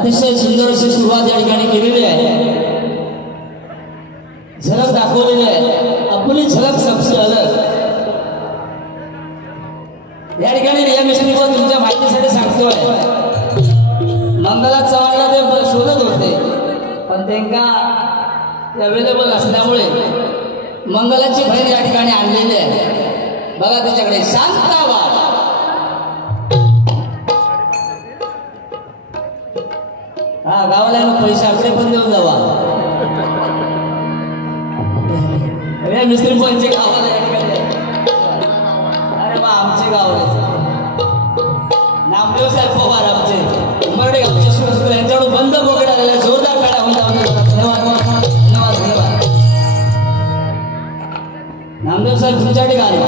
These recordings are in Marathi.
अतिशय सुंदर अशी सुरुवात या ठिकाणी केलेली आहे, झलक दाखवलेली आहे. आपली झलक सबसे अलग. या ठिकाणी रिया मिस्त्री पण तुमच्या माहितीसाठी सांगतोय, मंगला चव्हाणला ते शोधत होते पण त्यांना अवेलेबल असल्यामुळे मंगलाची बहीण या ठिकाणी आणलेली आहे. बघा त्याच्याकडे शांताबाद. हा गावाला पैसे आपले पण देऊन जावा. रिया मिस्त्री पण गावाला या ठिकाणी. अरे बा आमचे गाव नामदेव साहेब पवार आमचे उमरडे गावचे सुरसुर यांच्याकडून बंद बोकड आलेला जोरदार काढा होता. धन्यवाद धन्यवाद धन्यवाद. नामदेव साहेब तुमच्याकडे गाडी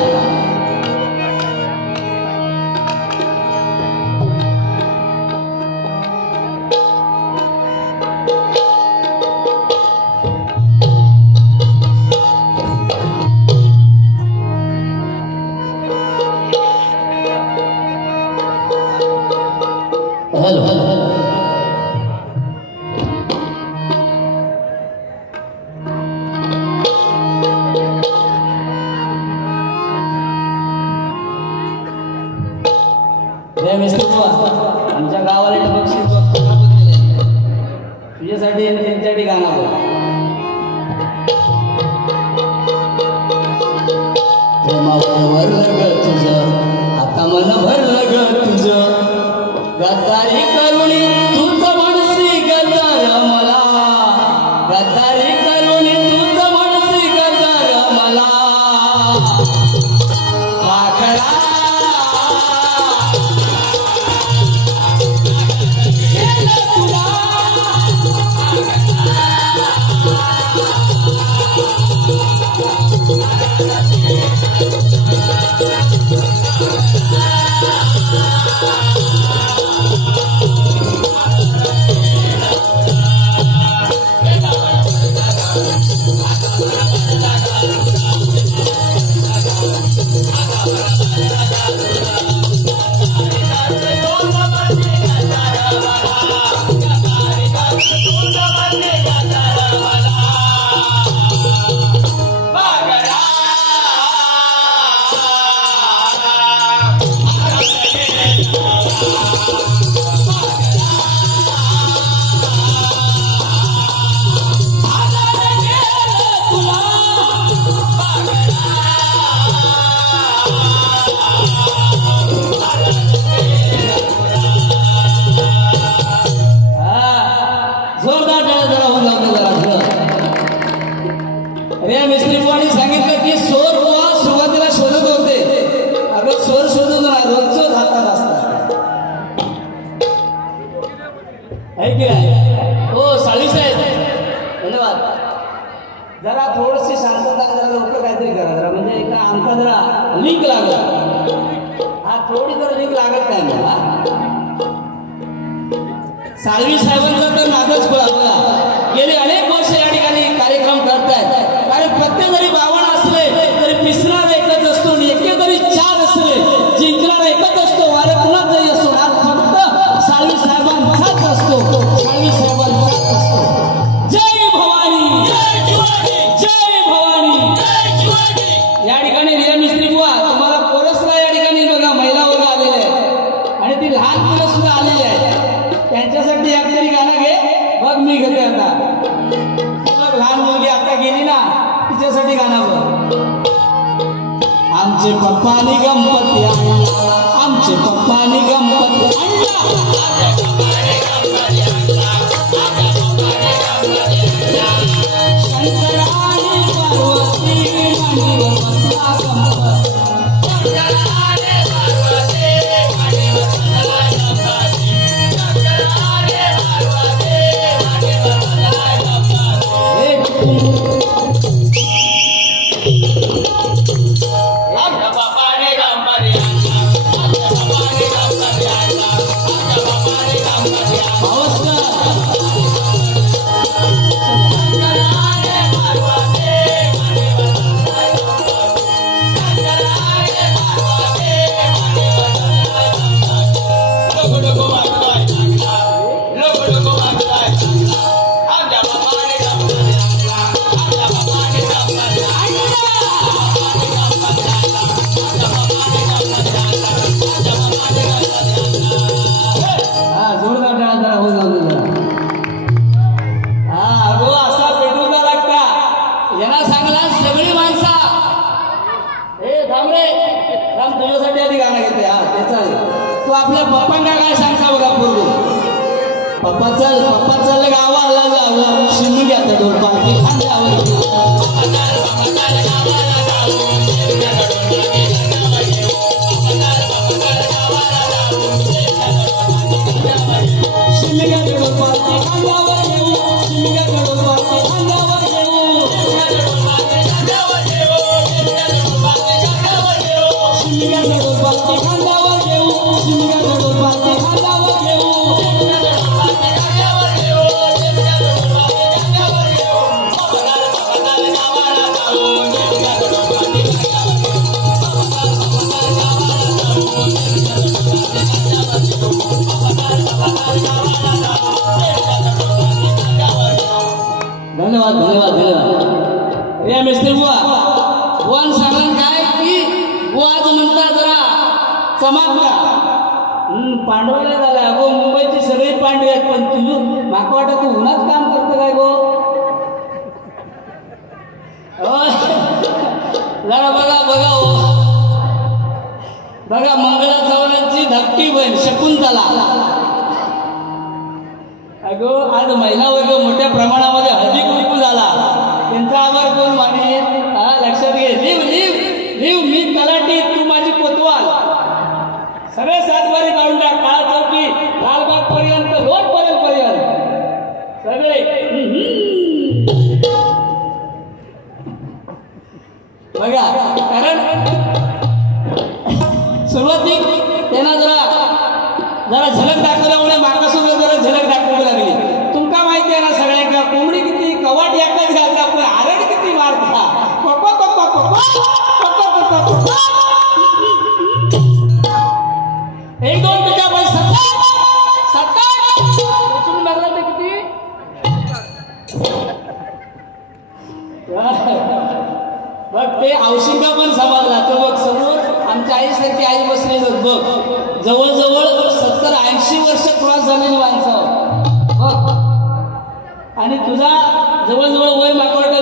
आमच्या गावाला बक्षीस तुझ्यासाठी आणि त्यांच्यासाठी गाणं भरलं ग तुझं, आता मन भरलं ग तुझं, गद्दारी करुणी तुझं म्हणसी गद्दार मला, गद्दारी करुणी तुझं म्हणसी गद्दार मला. पाखरा जरा थोडीशी शांतता जरा लवकर काहीतरी करा जरा, म्हणजे एका अंका जरा लिंक लागत. हा थोडी जर लिंक लागत नाही मला. साळवी साहेबांचा तर नादच खुळा बघा. गेले अनेक वर्ष या ठिकाणी कार्यक्रम करतायत. कारण प्रत्येक जरी बावण असले तरी पिसणारा एकच असतो, एके जरी चार असले जिंकणारा एकच असतो. वारे कुणाचाही असतो, हा फक्त साळवी साहेबांचाच असतो, साळवी साहेबांचाच असतो. जय भवानी, जय भवानी. या ठिकाणी रिया मिस्त्री बुवा तुम्हाला कोरसला या ठिकाणी बघा महिला वर्ग आलेले आहे आणि ती लहान मुलं सुद्धा आलेली आहे. त्यांच्यासाठी एक तरी गाणं घे. बघ मी घेते आता. बघ लहान मुलगी आता गेली ना, तिच्यासाठी गाणं बघ. आमचे पप्पानी गणपती आणला, आमचे पप्पानी गणपती आणला. चांगला सगळी माणसा हे थांब रे थांब तुझ्यासाठी आधी गाणं घेते हा त्याचा तू आपल्या पप्पांना काय सांगता बघा पूर्वी पप्पा चाललं गावाला जावं शिंदू घ्या तर डोर पार्टी खांद्यावर धन्यवाद धन्यवाद धन्यवाद या मिस्त्री बुवा बुवान सांगन काय की बुवा आज म्हणता जरा चमाकला पांडवला झाला गो मुंबईची सगळी पांडवी आहेत पण तुझं माका वाटत तू उन्हात काम करतं काय गो जरा बघा बघा हो बघा मंगला चव्हाणांची धाकटी बहीण शकुंतला अगो आज महिला वर्ग मोठ्या प्रमाणामध्ये हळदी कुंकू झाला त्यांचा आभार कोण मानेल हा लक्षात घे लिव लिव लिव मी तलाठी तू माझी कोतवाल सगळे सातबारी काढून टाक काळा चौकी लालबाग पर्यंत लोट पर्यंत सगळे बघा कारण सुरुवाती त्यांना जरा झलक दाखवल्यामुळे माका सुद्धा जरा झलक दाखवावी लागली तुमका माहिती आहे ना सगळ्या का कोंबडी किती कवाट एकच घालता पण आरड किती मारता एक दोन मिनिटा पण सत्ता पोचून लागला ते किती बघ ते औशिका पण समजला तो बघ समोर आमच्या आईसारखी आई बसली बघ जवळजवळ 70-80 वर्ष क्रॉस झालेली माणसं बघ आणि तुझा जवळजवळ वय मागं वाटतं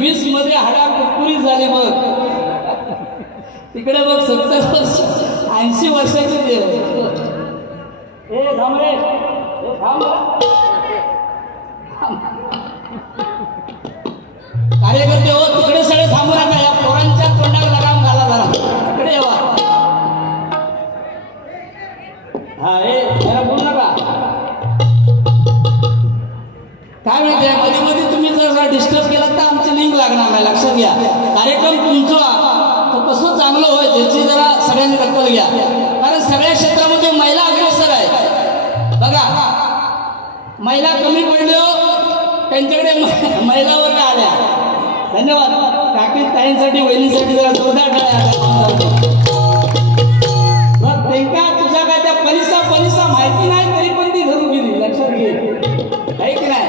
20 मध्ये हाडा कुरकुरीत झाली बघ तिकडे बघ 70 वर्ष 80 वर्षाची हे थांब रे हे थांब कार्यकर्ते हो तिकडे सगळे थांबू नका या पोरांच्या तोंडावर लगाम घाला जरा तिकडे येवा हा हे जरा बोलू नका काय माहिती आहे मध्ये मध्ये तुम्ही जर डिस्टर्ब केला तर आमची लिंक लागणार नाही लक्षात घ्या कार्यक्रम तुमचा तो कसं चांगलं होय त्याची जरा सगळ्यांनी दखल घ्या कारण सगळ्या क्षेत्रामध्ये महिला अग्रेसर आहे बघा महिला कमी पडल्या त्यांच्याकडे महिला वर्ग आल्या धन्यवाद काकी ताईंसाठी वहिनीसाठी जरा जोरदार टाळ्या बघ त्यांना तुझ्या काय त्या पलिसा माहिती नाही तरी पण ती धरून गेली लक्षात घे आहे की नाही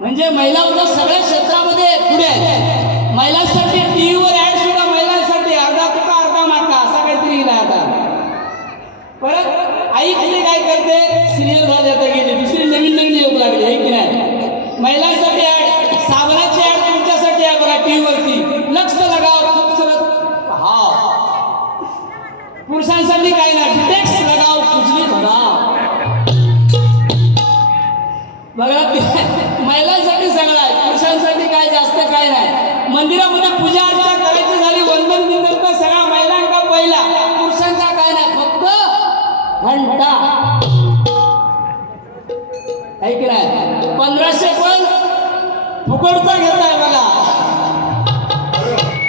म्हणजे महिला वर्ग सगळ्या क्षेत्रामध्ये पुढे आहे महिलांसाठी टीव्हीवर ऍड सुद्धा महिलांसाठी अर्धा तुका अर्धा माका असा काहीतरी गेला आता परत आई तिने काय करते सिरियल झाली आता गेली दुसरी नवीन येऊ लागली आहे की नाही महिलांसाठी ऍड साबणाची ऍड तुमच्यासाठी आहे बघा टीव्हीवरती लक्ष लगाव खूपसरत हा पुरुषांसाठी काय नाही टेक्स लगाव कुजली भराव बघा महिलांसाठी सगळं आहे पुरुषांसाठी काय जास्त काय नाही मंदिरामध्ये पूजा अर्चा करायची झाली वंदन बिंदन तर सगळा महिलांचा पहिला पुरुषांचा काय नाही फक्त घंटा आहे की नाही 1500 पण फुकटचा घेताय बघा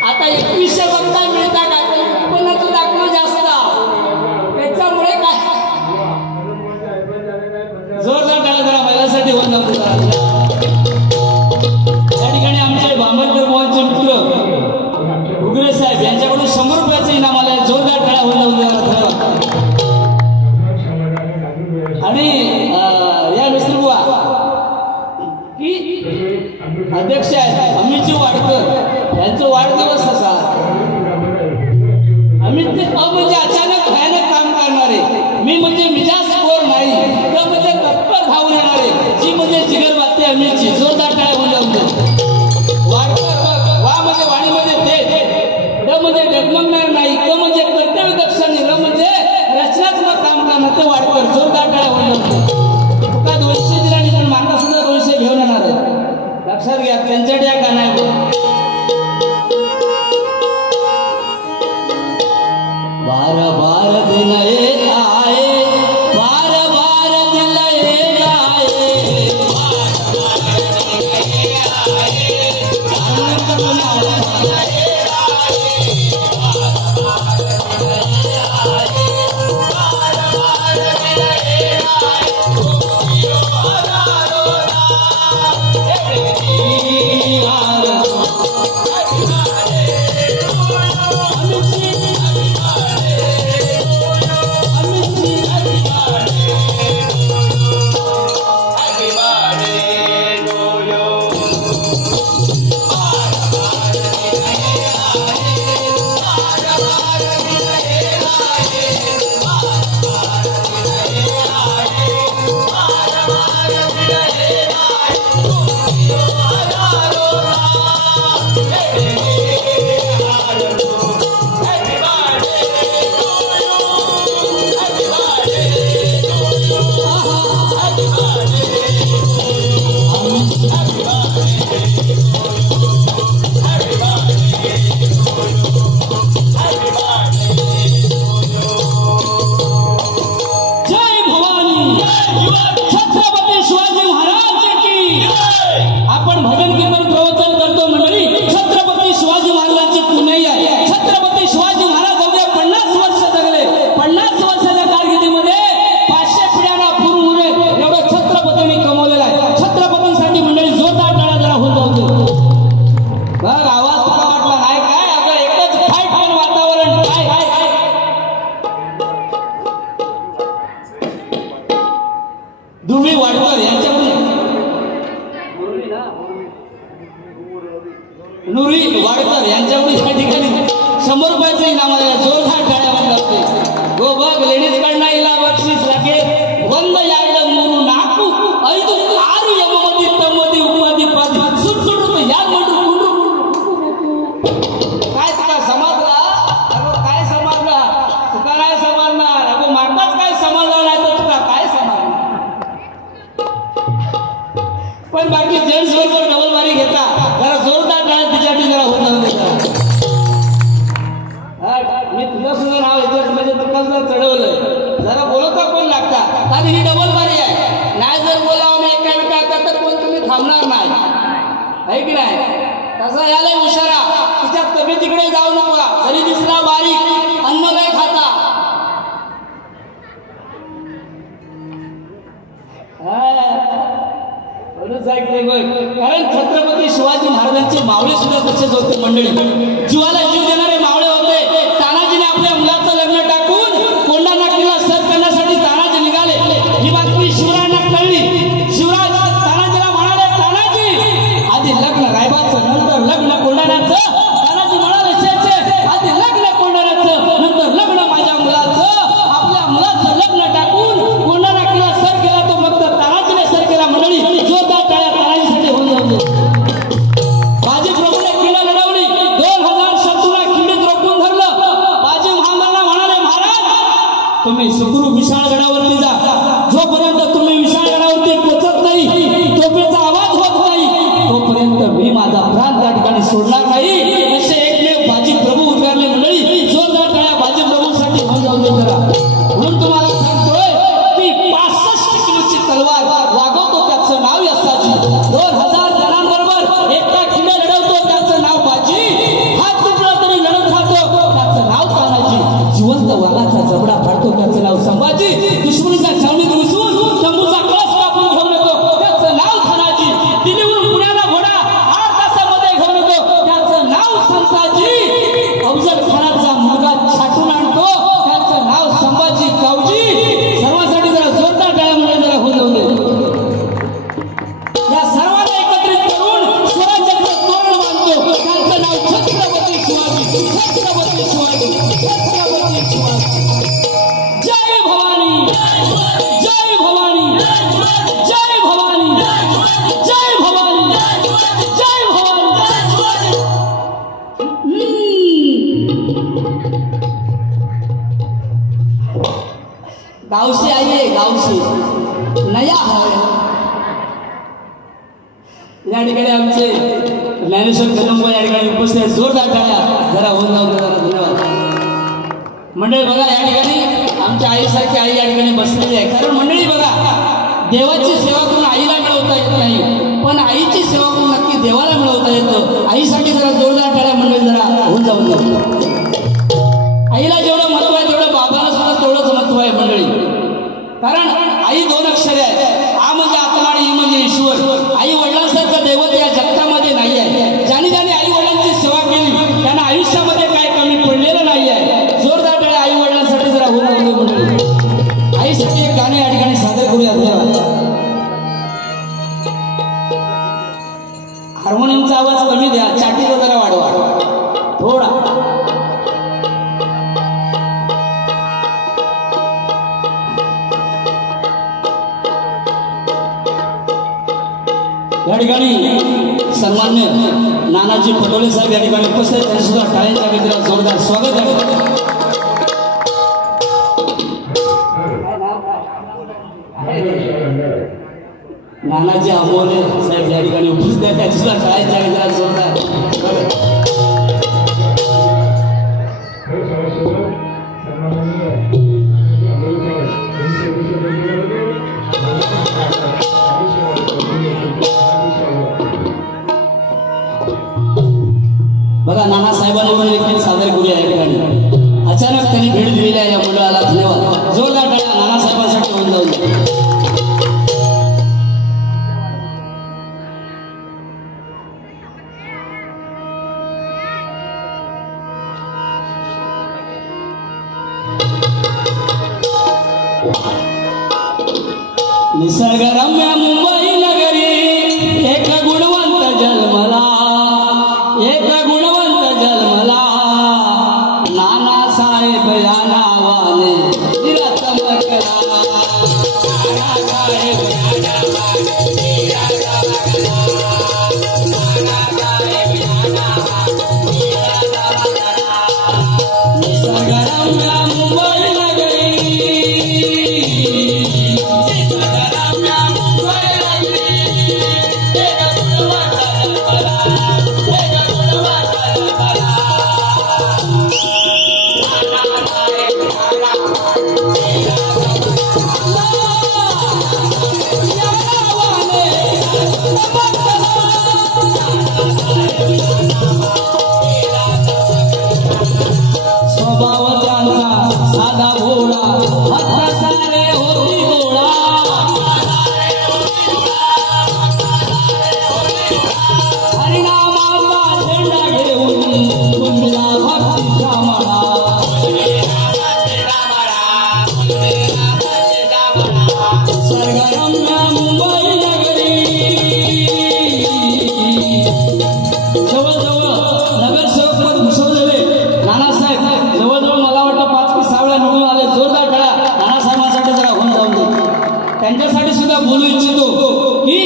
आता 2100 बघताय मिळता का उत्पन्नाचं दाखलं जास्त त्याच्यामुळे काय जोरदार टाळ्या जरा महिलांसाठी वंदन या ठिकाणी आमचे बांबरकर मोहनचे मित्र उगरे साहेब यांच्याकडून 100 रुपयाचं इनाम आलंय जोरदार टाळ्या वंदन आणि या मिस्त्री बुवा की अध्यक्ष आहेत नुरी वाडकर यांच्याकडून या ठिकाणी 100 रुपयाचं इनाम आहे. जोरदार टाळ्या वाजवते. गो बघ लेडीज कडनं इला बक्षीस लागे वंद याड मुरू नाकू ऐदू आरू यममदी तमदी उपदी पादी सुट सुट याद मंडू कुंडू काय तुका समजला अगो काय समजला तुका नाही समजणार अगो मागच काय समजला नाही तर तुका काय समजणार. पण बाकी जेंट्स बरोबर डबल मारी घेता जरा जोरदार टाळ्या तिच्यासाठी जरा होता मी तुझं सुद्धा नाव येतं म्हणजे तुला चढवलंय जरा बोलता कोण लागता आणि ही डबल मारी आहे. नाही जर बोलावं मी एका तर कोण तुम्ही थांबणार नाही आहे की नाही. तसा यालाय हुशारा तिच्या तब्येतीकडे जाऊ नका जरी दिसला बारीक अन्न काय खाता कारण छत्रपती शिवाजी महाराजांचे मावळे सुद्धा तसेच होते मंडळी. जीवाला जीव देणारे मावळे होते. तानाजीने आपल्या मुलाचं लग्न टाकून कोंढाणा किल्ला सर करण्यासाठी तानाजी निघाले. ही बातमी शिवरायांना कळली. शिवराज तानाजीला म्हणाले तानाजी आधी लग्न रायबाचं नंतर लग्न कोंढाण्याचं. तानाजी म्हणाले छे आधी लग्न कोंढाण्याचं नंतर लग्न माझ्या मुलाचं. आपल्या मुलाचं लग्न टाकून कोंढाणा किल्ला सर केला तो फक्त तानाजीने सर केला. मंडळी जोरदार टाळ्या तानाजीसाठी होऊन जाऊ. बाजी प्रभूने किल्ला लढवली. 2000 शत्रूला खिंडीत रोखून धरलं. बाजी महाराजांना म्हणाले महाराज तुम्ही सुखरूप विशाळगडावरती जा. जोपर्यंत तुम्ही विशाळगडावरती पोचत नाही तोपेचा आवाज होत नाही तोपर्यंत मी माझा प्राण त्या ठिकाणी सोडणार नाही असे एकमेव बाजी प्रभू उद्गारले. मंडळी जोरदार टाळ्या बाजी प्रभूसाठी होऊन जाऊ दे जरा. म्हणून तुम्हाला सांगतोय मी 65 किलोची तलवार वागवतो त्याचं नाव यसाजी. 2000 जणांबरोबर एकटा किल्ला लढवतो त्याचं नाव बाजी. हात तुटला तरी लढत राहतो त्याचं नाव तानाजी. जिवंत वाघाचा जबडा फाडतो त्याचं नाव संभाजी. दुश्मनीच्या छावणीत घुसून तंबूचा कळस कापून घेऊन येतो त्याचं नाव तानाजी. दिल्लीवरून पुण्याला घोडा 8 तासामध्ये घेऊन येतो त्याचं नाव संताजी. अफजल खानाचा मुलगा छाटून आणतो त्याचं नाव संभाजी गावजी. सर्वांसाठी जरा जोरदार टाळ्या म्हणून जरा होऊन जाऊ दे. या सर्वांना एकत्रित करून स्वराज्याचं तोरण बांधतो त्यांचं नाव छत्रपती शिवाजी. छत्रपती शिवाजी. छत्रपती शिवाजी. जय भवानी जय भवानी जय भवानी जय भवानी जय भवानी. गाव से आइए गाव से नया है. या ठिकाणी आमचे ज्ञानेश्वर कदम या ठिकाणी उपस्थित आहेत. जोरदार टाळ्या जरा होऊन जाऊ दे. धन्यवाद. मंडळी बघा या ठिकाणी आमच्या आईसारखी आई या ठिकाणी बसलेली आहे. कारण मंडळी बघा देवाची सेवा करून आईला मिळवता येत नाही पण आईची सेवा करून नक्की देवाला मिळवता येतं. आईसाठी जरा जोरदार टाळ्या. ठिकाणी सन्मान्य नानाजी पटोले साहेब या ठिकाणी उपस्थित त्यांनी सुद्धा टाळ्यांच्या गजरात जोरदार स्वागत आहे. नानाजी अमोले साहेब या ठिकाणी उपस्थित आहेत त्यांनी सुद्धा टाळ्यांच्या गजरात जोरदार स्वागत. बघा नानासाहेबांनी पण देखील सादर करूया या ठिकाणी. अचानक त्यांनी भेट दिलेल्या या मंडळाला धन्यवाद. जोरदार टाळ्या नानासाहेबांसाठी होऊन जाऊन. निसर्गरम्य मुंबई नगरी एक गुणवंत जन्मला, एक गुणवंत जन्मला, नानासाहेब या नावाने तिला चमकला. नानासाहेब या नावाने तिला चमकला. नानासाहेब या नावाने तिला चमकला. निसर्गरम्य मुंबई नगरी, स्वभाव त्यांचा साधा भोळा, भक्त सारे होती गोळा. हरिनामाचा झेंडा घेऊन कुंडला भक्तीचा मळा. निसर्गरम्य मुंबई नगरी. जवळजवळ नगरसेवक पद घुसवलेले नानासाहेब जवळजवळ मला वाटतं 5 की 6 वेळा निवडून आले. जोरदार टाळ्या नानासाहेबांसाठी जरा होऊन जाऊन दे. त्यांच्यासाठी सुद्धा बोलू इच्छितो की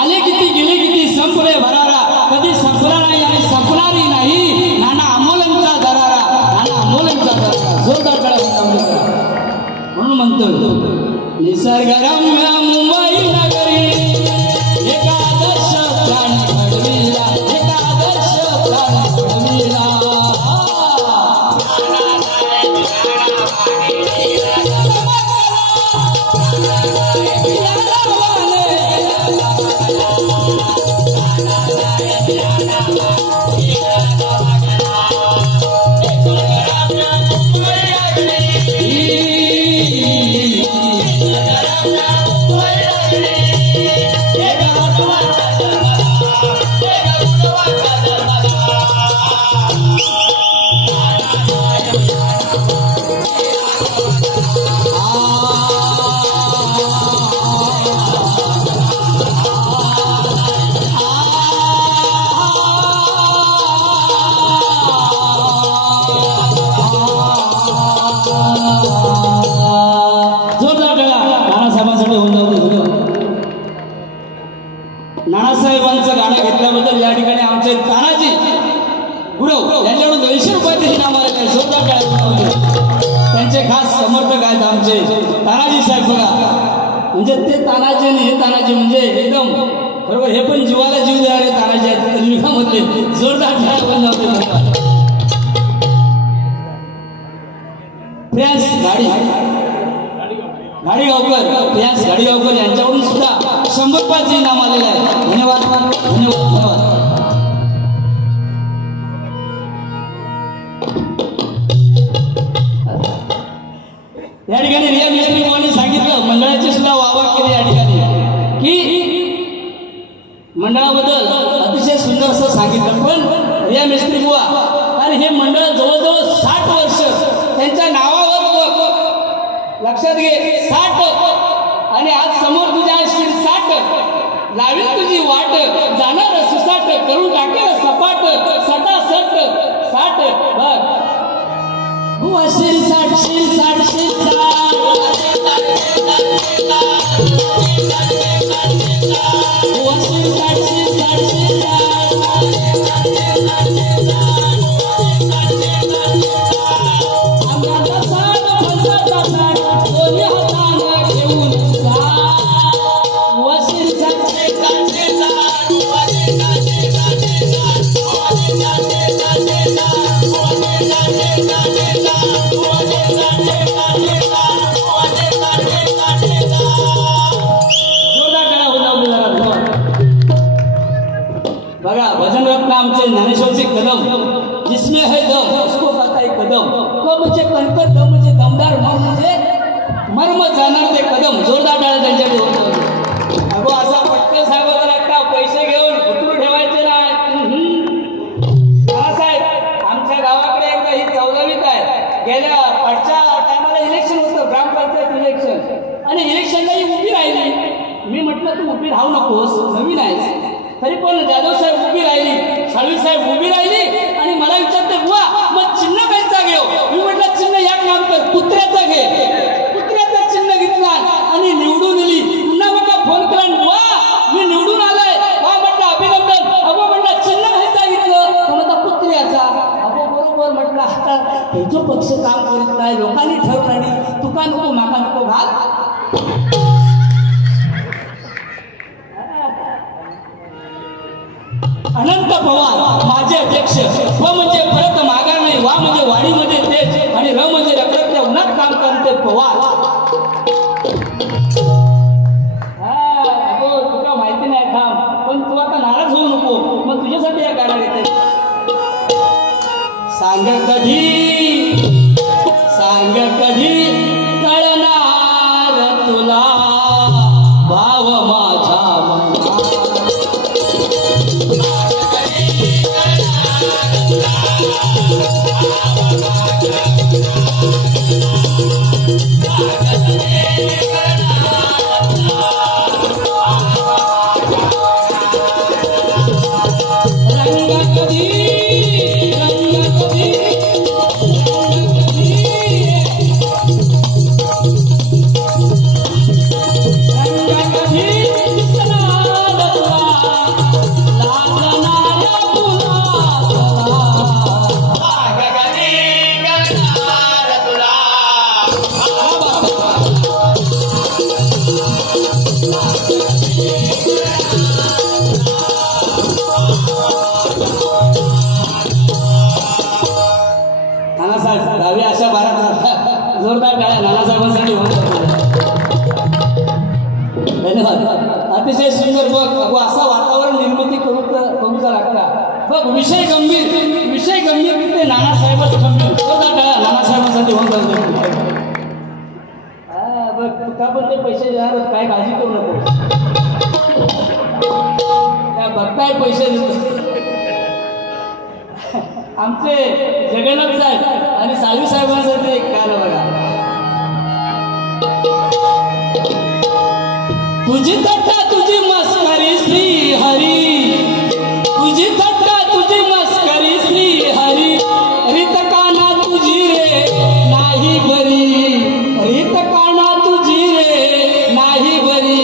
आले किती गेले किती संपले भरारा, कधी संपला नाही आणि संपणारही नाही नाना अमोलेंचा दरारा, नाना अमोलेंचा दरारा. जोरदार टाळ्या होऊन जाऊन दे. म्हणून म्हणतो निसर्गरम्य मुंबई नगरी एक आदर्श प्राणी घडविला, एक आदर्श प्राणी घडविला. नानासाहेबांचं गाणं घेतल्याबद्दल या ठिकाणी आमचे तानाजी गुरव यांच्याकडून 200 रुपयाचे इनाम आलेले आहे. जोरदार टाळ्या. त्यांचे खास समर्थक आहेत आमचे तानाजी साहेब. बघा म्हणजे ते तानाजी आणि हे तानाजी म्हणजे एकदम बरोबर. हे पण जीवाला जीव देणारे तानाजी आहेत युगामधले. जोरदार टाळ्या पण जाऊ. प्रियांश गाडीगावकर, प्रियांश गाडीगावकर यांच्याकडून सुद्धा 100 रुपयाचे इनाम आलेलं आहे. धन्यवाद धन्यवाद धन्यवाद. या ठिकाणी रिया मिस्त्री बुवांनी सांगितलं, मंडळाची सुद्धा वाहवा केली या ठिकाणी की मंडळाबद्दल अतिशय सुंदर असं सांगितलं. पण रिया मिस्त्री बुवा आणि हे मंडळ जवळजवळ 60 वर्ष त्यांच्या नावावर लक्षात घे 60. आणि आज समोर तुझ्या असतील 60 लावी तुझी वाट, जाणार सुसाट करून टाकेल सपाट, सटासट 60 बघ असेल 60. कलम, जिसमें है दम उसको कहता है कदम. क म्हणजे कणकर, दम म्हणजे दमदार, म म्हणजे मर्म जाणार ते कदम. जोरदार टाळ्या त्यांच्याकडे होतं. अगो असा पटकन सांगत लागता, पैसे घेऊन उतरू ठेवायचे नाही. साहेब आमच्या गावाकडे एकदा ही 14वीत आहे. गेल्या पाठच्या टायमाला इलेक्शन होतं, ग्रामपंचायत इलेक्शन, आणि इलेक्शनला ही उभी राहिली. मी म्हटलं तू उभी राहू नकोस, नवीन आहेस. तरी पण जाधव साहेब उभी राहिली, साळवी साहेब उभी राहिली, आणि मला विचारते बुवा मग चिन्ह कायचा घेऊ. मी म्हटलं चिन्ह या काम कर, कुत्र्याचा घे. कुत्र्याचं चिन्ह घेतला आणि निवडून दिली. पुन्हा बघा फोन करा, बुवा मी निवडून आलोय. वा म्हटलं अभिनंदन. अगो म्हटलं चिन्ह कायचा घेतलं, तर म्हणता कुत्र्याचा. अगो बरोबर म्हटलं, आता हे जो पक्ष काम करीत नाही, लोकांनी ठरवून आणि तुका नको माका नको घाल. अनंत पवार माझे अध्यक्ष. व म्हणजे परत माघार नाही, वा म्हणजे वाडीमध्ये तेज, आणि र म्हणजे रखरखत्या उन्हात काम करते पवार. अगो तुला माहिती नाही थांब, पण तू आता नाराज होऊ नको. मग तुझ्यासाठी या गाणं येते. सांग कधी कळणार तुला भाव माझा जोरदार टाळ्या नानासाहेबांसाठी होत. धन्यवाद. अतिशय सुंदर. बघ असा वातावरण निर्मिती करूचा लागता. बघ विषय गंभीर ते नानासाहेबच गंभीर. जोरदार टाळ्या नानासाहेबांसाठी होत. बघ तुका पण ते पैसे देणार, काय काळजी करू नको. त्या बघताय पैसे आमचे जगन्नाथ साहेब आणि साळवी साहेबांसाठी एक गाणं बघा. तुझी थट्टा तुझी मस्करी श्री हरी, तुझी थट्टा तुझी मस्करी श्री हरी. रीत काना तुझी रे नाही बरी, रीत काना तुझी रे नाही बरी.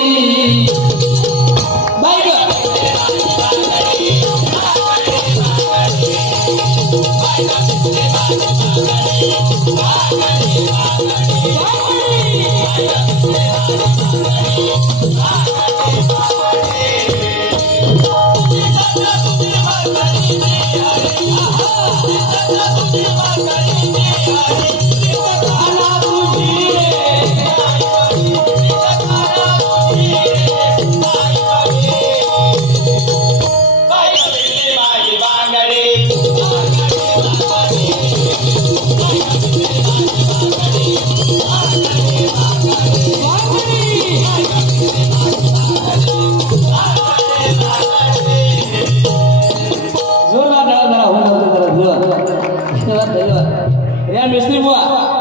मिस्त्री बुवा,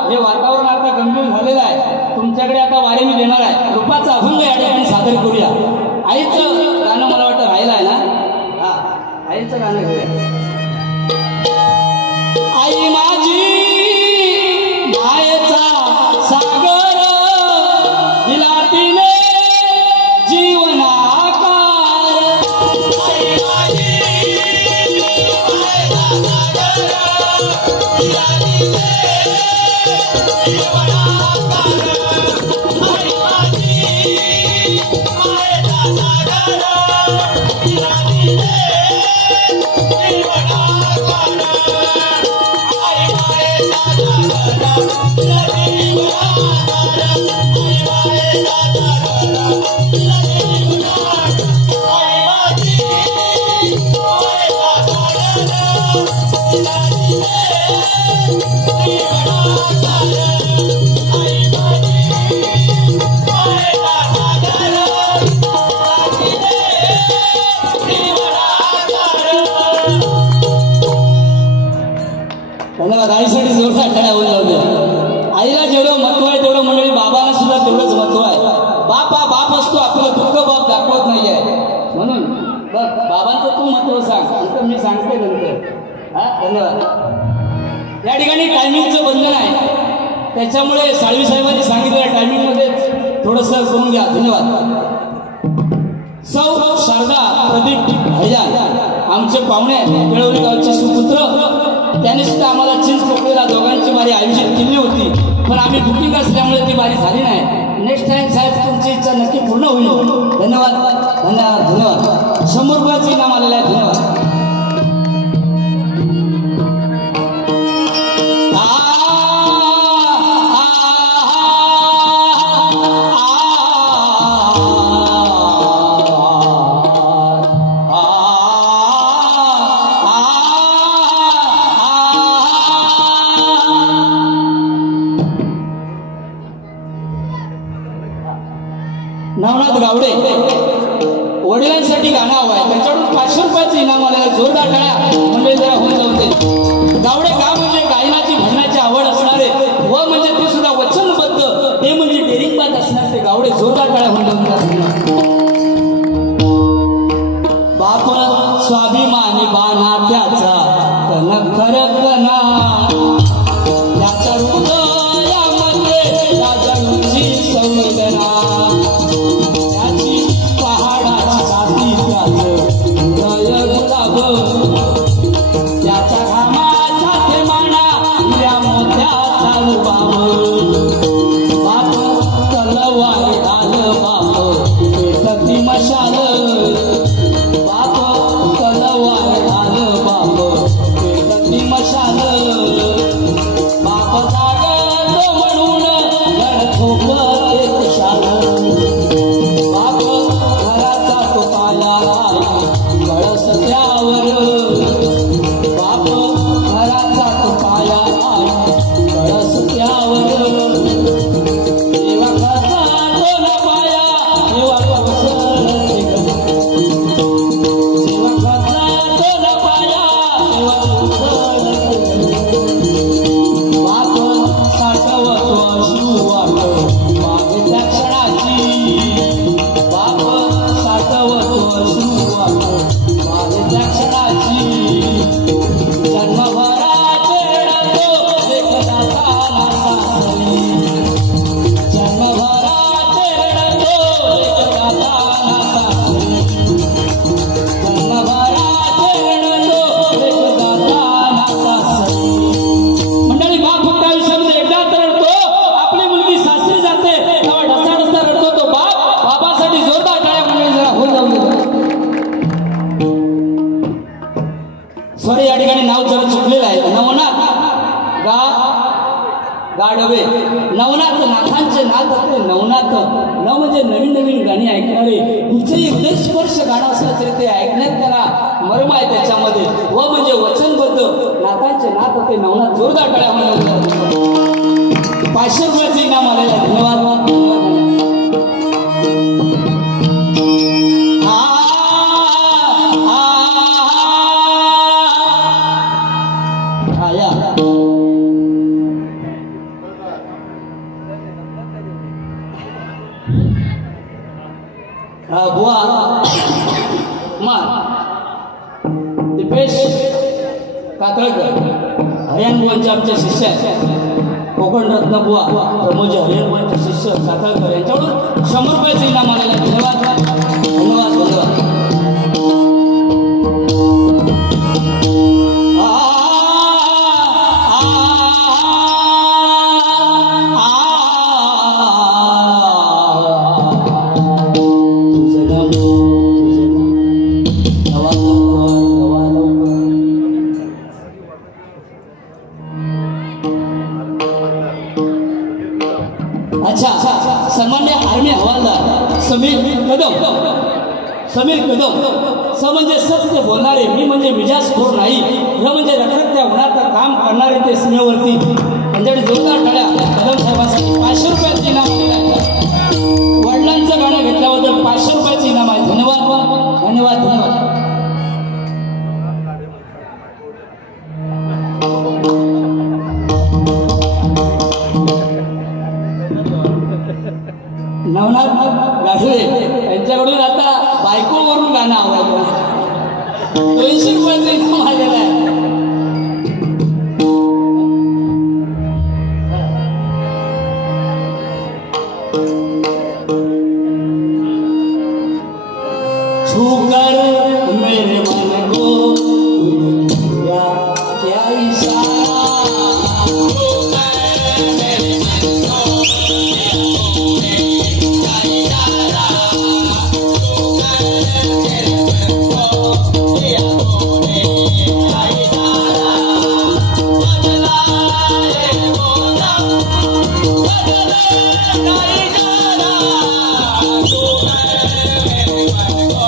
हे वातावरण आता गंभीर झालेलं आहे. तुमच्याकडे आता वारी मी देणार आहे. रूपाचा अभंग या ठिकाणी सादर करूया. आईचं गाणं मला वाटतं राहिलं आहे ना. हा, आईचं गाणं घेऊया. आई माझी मायेचा सागर दिला तिने जीवनाकार. आई माझी आईसाठी जोरदार टाळ्या होऊन जाऊ. आईला जेवढं महत्व आहे तेवढं मंडळी बाबाला सुद्धा तेवढंच महत्व आहे. बाप हा बाप असतो, आपलं दुःख बाप दाखवत नाहीये. म्हणून बघ बाबांचं तू महत्व सांग, नंतर मी सांगते नंतर. हा धन्यवाद. या ठिकाणी टायमिंगचं बंधन आहे, त्याच्यामुळे साळवी साहेबांनी सांगितलेल्या टायमिंगमध्येच थोडंसं करून घ्या. धन्यवाद. सौ शारदा प्रदीप हैजान आमचे पाहुणे केळवली गावचे सुपुत्र, त्याने सुद्धा आम्हाला चिंच पोकळीला दोघांची बारी आयोजित केली होती, पण आम्ही बुकिंग असल्यामुळे ती बारी झाली नाही. नेक्स्ट टाइम साहेब तुमची इच्छा नक्की पूर्ण होईल. धन्यवाद धन्यवाद धन्यवाद. 100 रुपयाचं इनाम आलेलं आहे. धन्यवाद. नवनाथ गावडे वडिलांसाठी गाणं हवं आहे, त्यांच्याकडून 500 रुपयाचं इनाम आलेलं. जोरदार टाळ्या म्हणजे जरा होऊन जाऊन दे. गावडे का म्हणजे गायनाची म्हणण्याची आवड असणारे व म्हणजे ते सुद्धा वचनबद्ध, ते म्हणजे डेरिंगबाज असणारे गावडे. जोरदार टाळ्या होऊन जाऊन द्या. बाप स्वाभिमानी बाणा त्याचा कनक खरकना, त्याच्या हृदयामध्ये राजांची संवेदना, त्याच्या घामाच्या थेंबाना हिऱ्या मोत्याचा लुबाब. बाप तलवार घाल बाप पेटती मशाल, बाप तलवार घाल बाप पेटती मशाल. बाप जागतो म्हणून गड झोपते खुशाल, बाप घराचा तो पाया कळस त्यावर, बाप घराचा तो पाया कळस त्यावर. देवाचा दोन पाया देवा कोसळते, देवाचा दोन पाया देवा कोसळते. बाप साठवतो शिववाट मागे त्या क्षणाची, बाप साठवतो शिववाट मागे त्या क्षणाची. जन्मभराचे रडतो लेकराला सासरी, जन्मभराचे रडतो लेकराला सासरी, जन्मभराचे रडतो लेकराला सासरी. मंडळी बाप फक्त आयुष्यामध्ये एकदा तर रडतो, आपली मुलगी सासरी जाते तेव्हा ढसा ढसा रडतो तो बाप. बाबासाठी जोरदार टाळ्या मंडळी जरा होऊन जाऊ. सॉरी या ठिकाणी नाव जरा चुकलेलं आहे. नवनाथ गाडवे, नवनाथ नाथांचे नाथ होते. नवनाथ न म्हणजे नवीन नवीन गाणी ऐकणारे, कुठचंही हृदयस्पर्श गाणं असलं तरी ते ऐकण्यात त्याला मर्म आहे त्याच्यामध्ये, व म्हणजे वचनबद्ध नाथांचे नाथ होते नवनाथ. जोरदार टाळ्या म्हणून 500 रुपयाचं इनाम आलेलं आहे. धन्यवाद. बुवा दीपेश कातळकर हरियाण बुवांचे आमचे शिष्य आहेत. कोकण रत्न बुवा प्रमोद हरियाण बुवांचे शिष्य कातळकर यांच्याकडून 100 रुपयाचं इनाम आलेलं आहे. धन्यवाद धन्यवाद धन्यवाद. अच्छा, सन्मान्य आर्मी हवालदार समीर कदम स म्हणजे सत्य बोलणारे, मी म्हणजे मिजाजखोर नाही, र म्हणजे रखरखत्या उन्हात काम करणारे ते सीमेवरती त्यांच्याकडे जोरदार टाळ्या कदम साहेबांसाठी 500 रुपयाचं इनाम आहे. वडिलांचं गाणं घेतल्याबद्दल 500 रुपयाचं इनाम आहे. धन्यवाद धन्यवाद धन्यवाद. नवनाथ गाठवे यांच्याकडून आता बायकोवरून गाणं आवडलं. 200 रुपयाचं इनाम आलेलं आहे. मेरे मन को तूने किया क्या इशारा, मेरे मन को क्या इशारा, मेरे मन को किया क्या इशारा, बदला ये मोरा बदला इशारा, मेरे मन को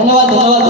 धन्यवाद धन्यवाद.